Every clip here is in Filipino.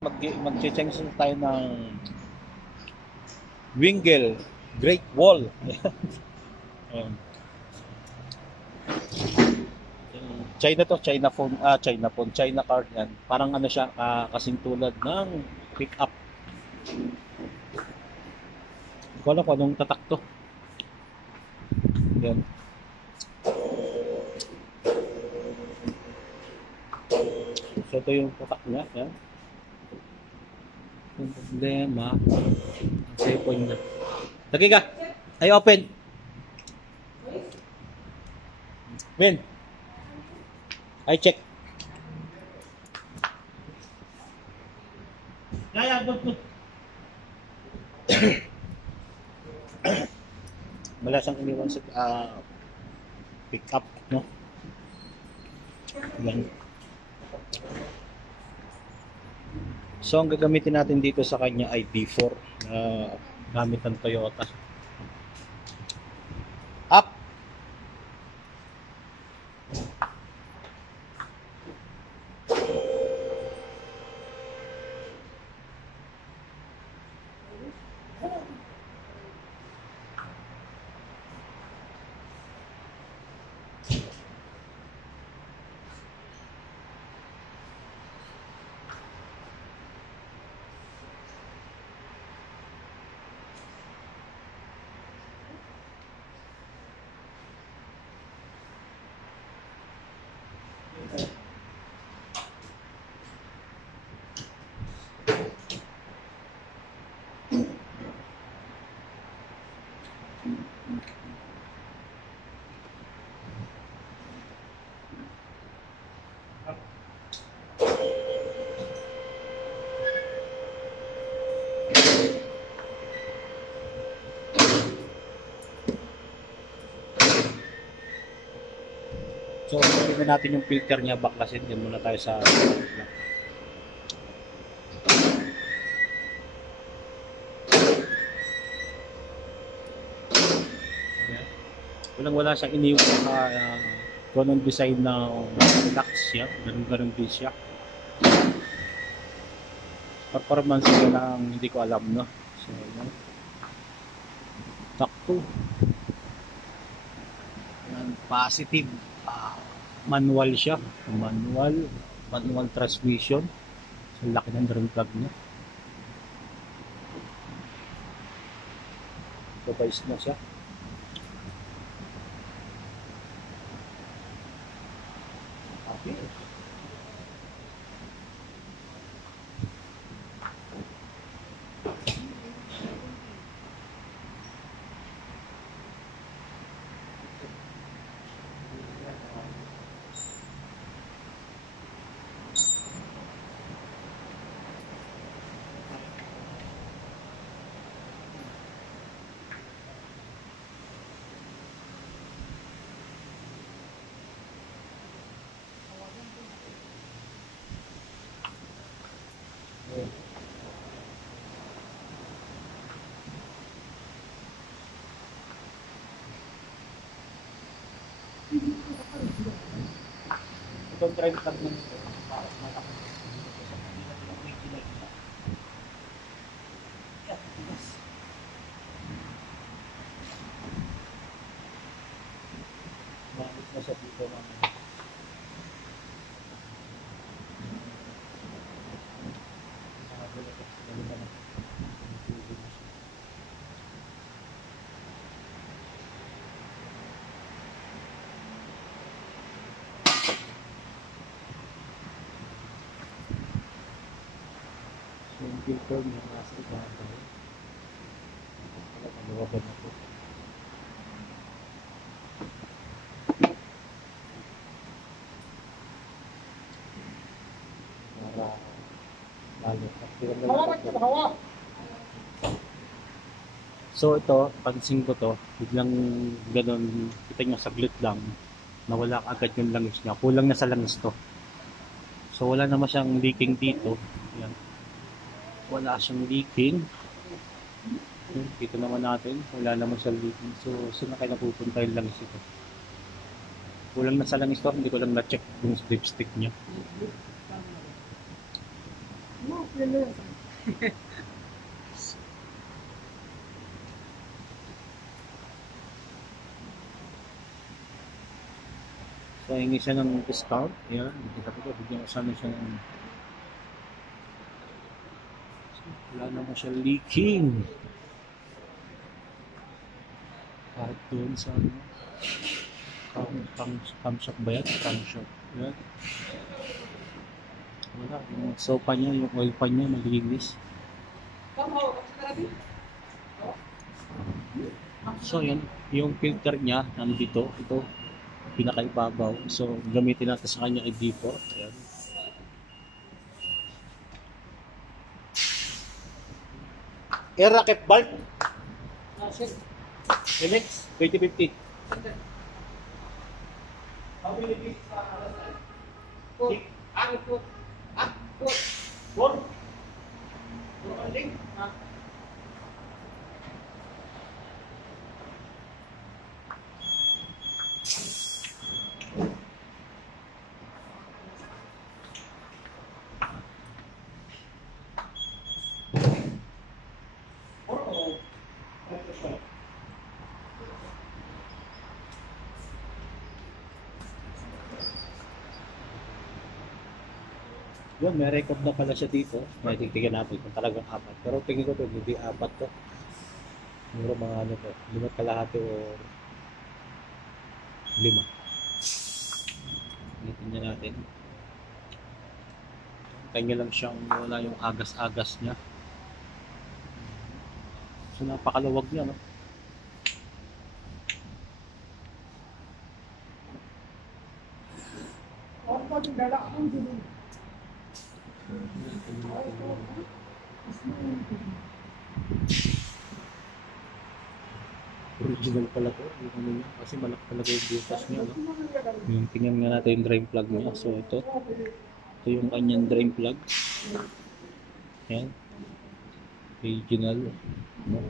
Mag-change tayo ng Wingle Great Wall. Ayan. China to, China car yan. Parang ano siya, kasing tulad ng pick-up. Hindi ko alam kung anong tatak to. Yan. So ito yung tatak niya. Yan. Yung problema, ang cellphone niya. Lagi ka! Ay, open! Ben! I check. Yeah, good. Malasang iniwan sa pick up, no? Yan. So, ang gagamitin natin dito sa kanya ay D4 na gamit ng Toyota. Up! So, tingnan natin yung filter niya, baklasin din muna tayo sa wala siyang iniwan sa ganun design na relax siya, ganun din siya. Performance niya lang hindi ko alam, no? So, takto. Positive. Manual siya, manual transmission. So, laki ng drain plug niya. Device na siya. Okay. Itong drive tag ng ito, bakit na siya dito ng yung filter niya nasa ibabaw. Palawagan na po. Para lalo. So ito, pansin ko to, biglang ganun, kita nyo saglit lang, nawala agad yung langis niya. Kulang na sa langis to. So wala naman siyang leaking dito. Yan. Wala siyang leaking. Dito naman natin, wala naman siyang leaking. So saan na kayo napupunta yung langis ito? Kulang na sa langis to, hindi ko lang na-check yung dipstick niya. So, hingi siya ng discount. Yan. Kita ko, bigyan ko sana siya ng... Wala naman siya leaking. Kahit doon sa ano. Camshaft ba yan? Camshaft. Yan. Wala. Yung sopa niya, yung oil pan niya, malinis. So, yan. Yung filter niya, nandito. Ito. Pinakaibabaw. So, gamitin natin sa kanya i-D4. Ayan. Air rocket bulb. MX 2050. How many pieces are food? Food. Food. Food. Yun, may record na pala siya dito. May tigtigan natin kung talagang apat. Pero tingin ko to, hindi apat to. Siguro mga ano to, 5 kalahati o 5. Tingnan natin. Kanya lang siyang wala yung agas-agas niya. So napakalawag niya, no? Original pala to, yung ano niya, kasi malaki talaga yung butas niya, no? Yung tingnan nga natin yung drain plug niya. So ito yung kanyang drain plug. Ayan, original, no?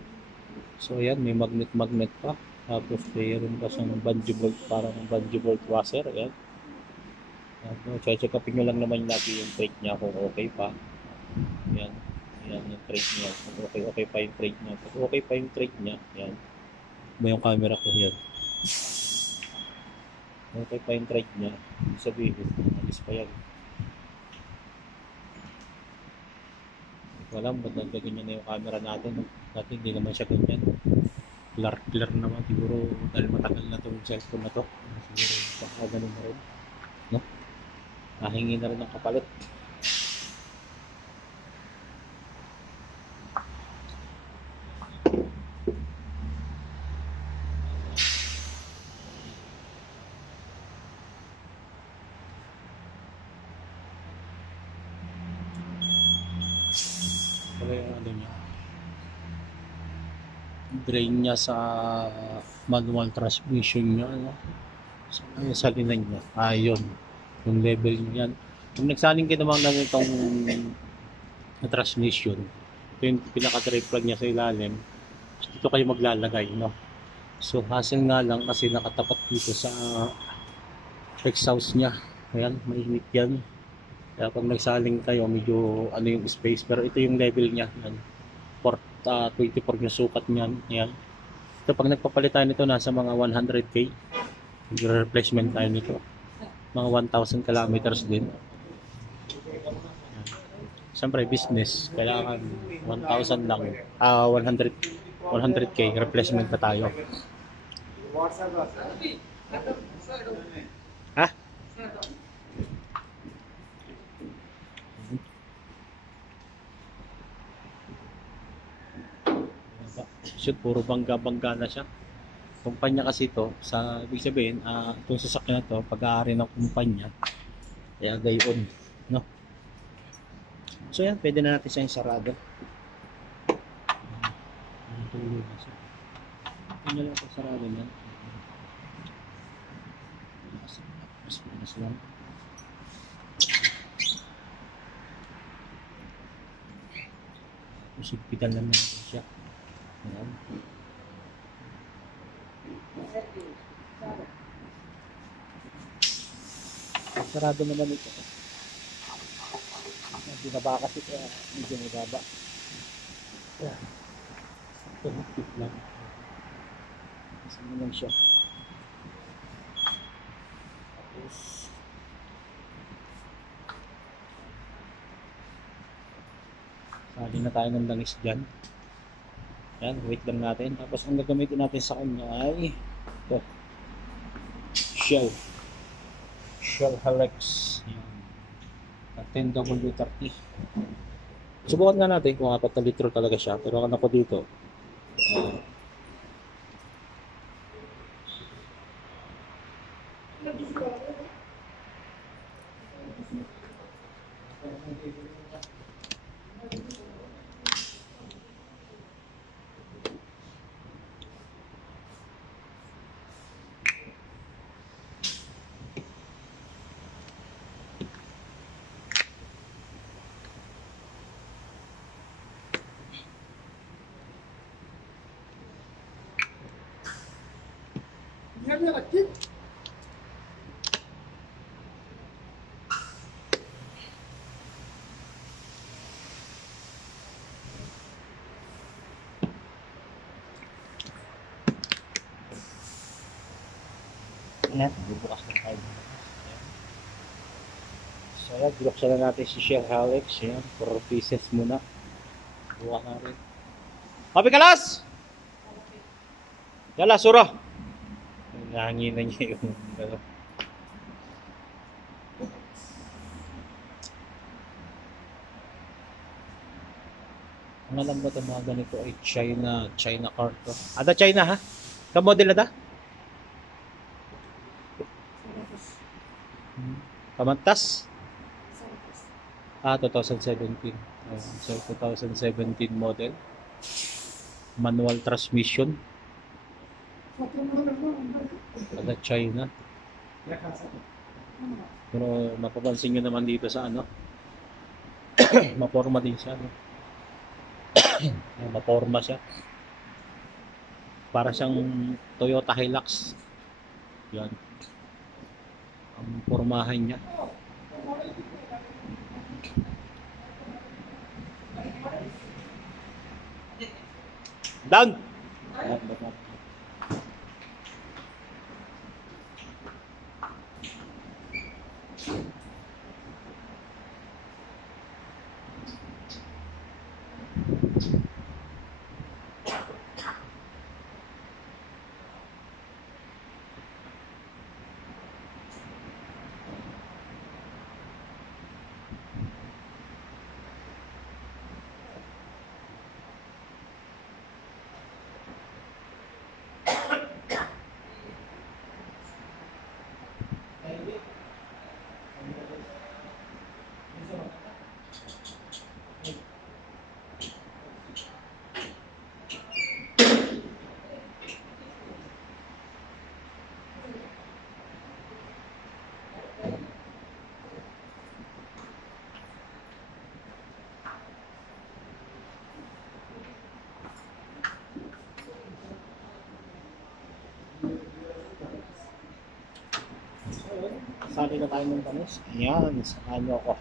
So ayan, may magnet pa. Tapos mayroon pa siyang bungee bolt, parang bungee bolt washer. Ayan. Check upin nyo lang naman lagi yung brake niya kung okay pa. Ayan. Ayan yung brake niya. Kung okay pa yung brake niya. Kung okay pa yung brake niya. Ayan. Ba yung camera ko yan. Okay pa yung brake niya. Ibig sabihin, alis pa yan. Walang ba't nagkaganyan na yung camera natin. Dati hindi naman siya ganyan. Clear naman. Siguro dahil matagal na itong cellphone na to. Siguro baka ganun na rin. No? Nahingi na rin ng kapalit. Wala yung ano niya. Drain niya sa manual transmission niya. Ano? Sa linan niya. Ayun. Yung level niyan. Kung nagsaling ka naman lang itong transmission, ito yung pinaka-drive plug niya sa ilalim, dito kayo maglalagay, no? So, hassle nga lang kasi nakatapat dito sa exhaust niya. Ayan, mainit yan. Kaya pag nagsaling kayo, medyo ano yung space. Pero ito yung level niya. 24 yung sukat niyan. Ayan. Ito, pag nagpapalit tayo nito, nasa mga 100k. Replacement tayo nito. Mga 1,000 kilometers din. Siyempre, business. Kailangan 1,000 lang. 100k replacement pa tayo. Ha? Shoot, puro bangga-bangga na siya. Kumpanya kasi ito, sa ibig sabihin, itong sasakyan na ito, pag-aari ng kumpanya, kaya gayon, no? So yan, pwede na natin siyang sarado. Pwede na natin sarado yan. Mas lang. Sigpitan lang natin siya. Ayan. Sarado naman ito. Binaba kasi kaya medyo mababa. Yan. Tuhigpit lang. Kasi naman siya. Tapos, sali na tayo ng langis dyan. Yan, wait lang natin. Tapos ang gagamitin natin sa kanya ay ito. Shell Helix. Yan. 10W30. Subukan nga natin kung 4 na litro talaga siya. Pero ano ko dito, yan, bubukas na tayo. So yan, binuksan na natin si Shell Helix. Yan, 4 pieces muna. Buka natin. Happy Kalas! Yala, sura! Nahanginan niya yung ano. Ang alam ba ito mga ganito ay China car to. Ada China ha? Ka-model ada? Kamantas? 2017. So 2017 model. Manual transmission. Ada China. Pero mapapansin nyo naman dito sa ano. Maporma din siya. No? Maporma siya. Para siyang Toyota Hilux. Yan. Ang pormahan niya. Down! Sali na tayo ng tamis. Ayan, saan nyo ako.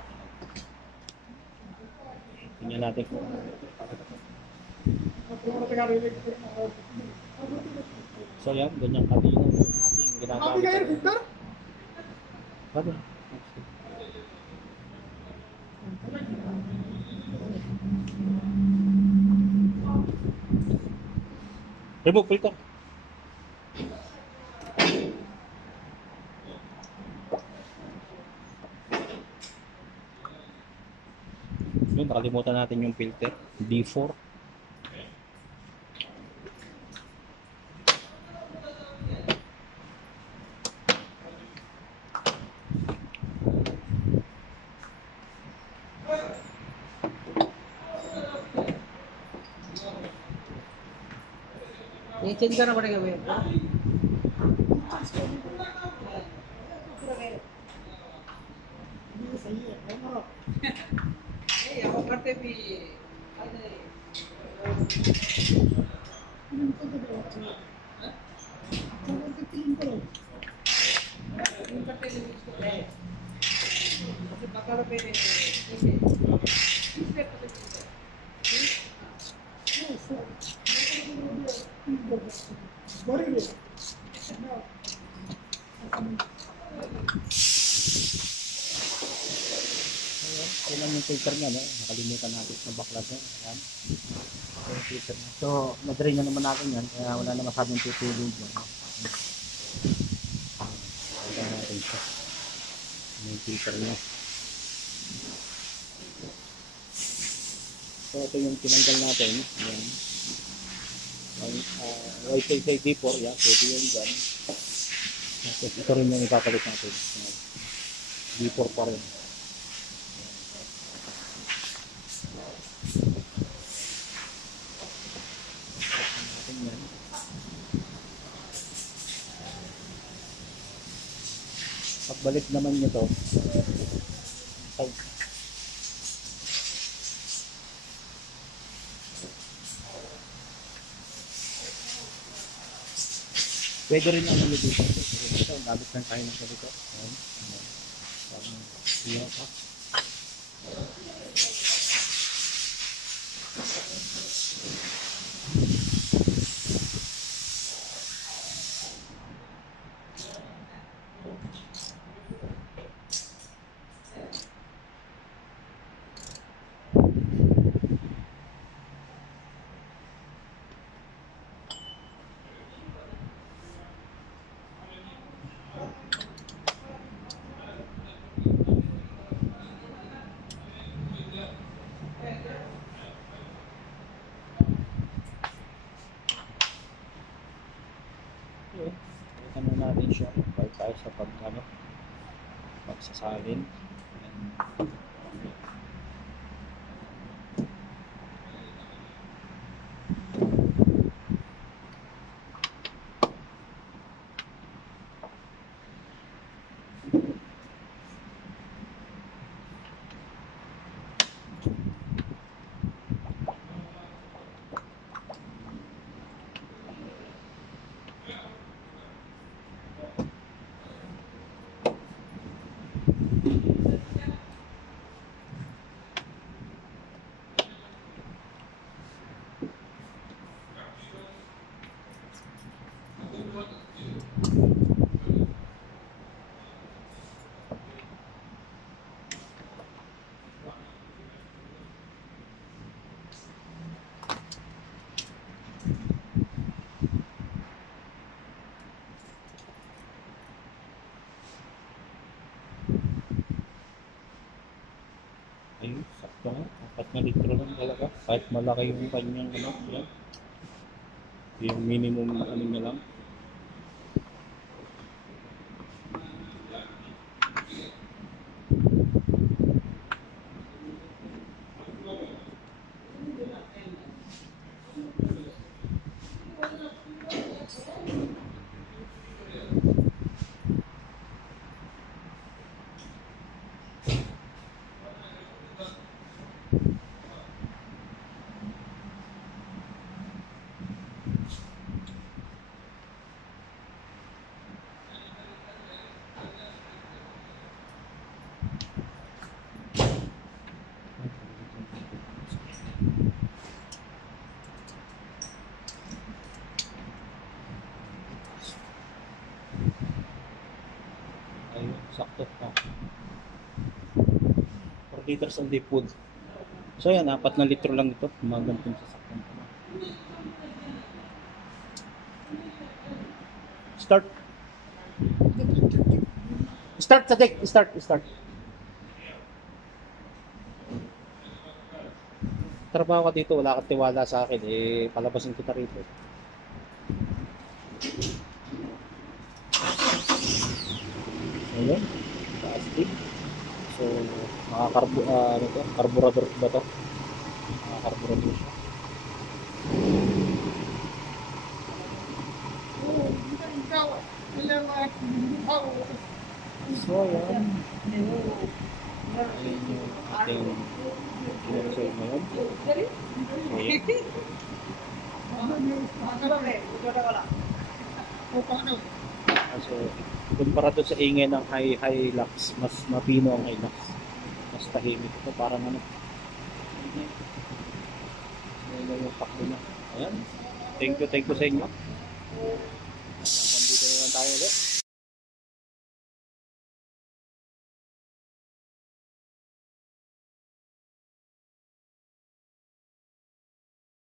Tingnan natin kung so yan, ganyan katino yung ating ginagamit. Ano? Remove filter. Yun, nakalimutan natin yung filter. D4. ये चेंज करना पड़ेगा भैया करते भी Kasi baka na pwede. Hindi. Kailan yung filter niya, no? Nakalimutan natin sa baklas niya. Ayan. Ito yung filter niya. So, na-drain na naman natin yan. Kaya wala na masyadong tutulog yan. Kaya natin siya. Ano yung filter niya. So, ito yung tinanggal natin. Ayan. White side D4. Yan. Pwede yun dyan. Ito rin yung ipapalit natin. D4 pa rin. Pagbalik naman nyo to, pwede rin ang ano dito. Ito, gamit lang tayo ng dito. Ayan. Ayan. Ano natin siya para tayo sa pagsasalin. Ayun, sakto nga. 4 na litro lang talaga. Kahit malaki yung kanyang ano, yan. Yung minimum ano na lang. Ayun, sakto pa. 4 liters only food. So yan, 4 na litro lang ito. Mga ganitong sasakyan ko. Start. Start sa deck. Start. Trabaho ka dito, wala kang tiwala sa akin. Palabasin kita rito. Ayun, plastic. So, carburetor ba to? Carburetor siya. So, ayan. Ayun yung ating kinonsol ngayon. So, ayan. So, Kumpara doon sa ingay ng Hilux, mas mapino ang Hilux. Mas tahimik ito, parang ano. Ayan yung takbo niya. Ayan. Thank you sa inyo.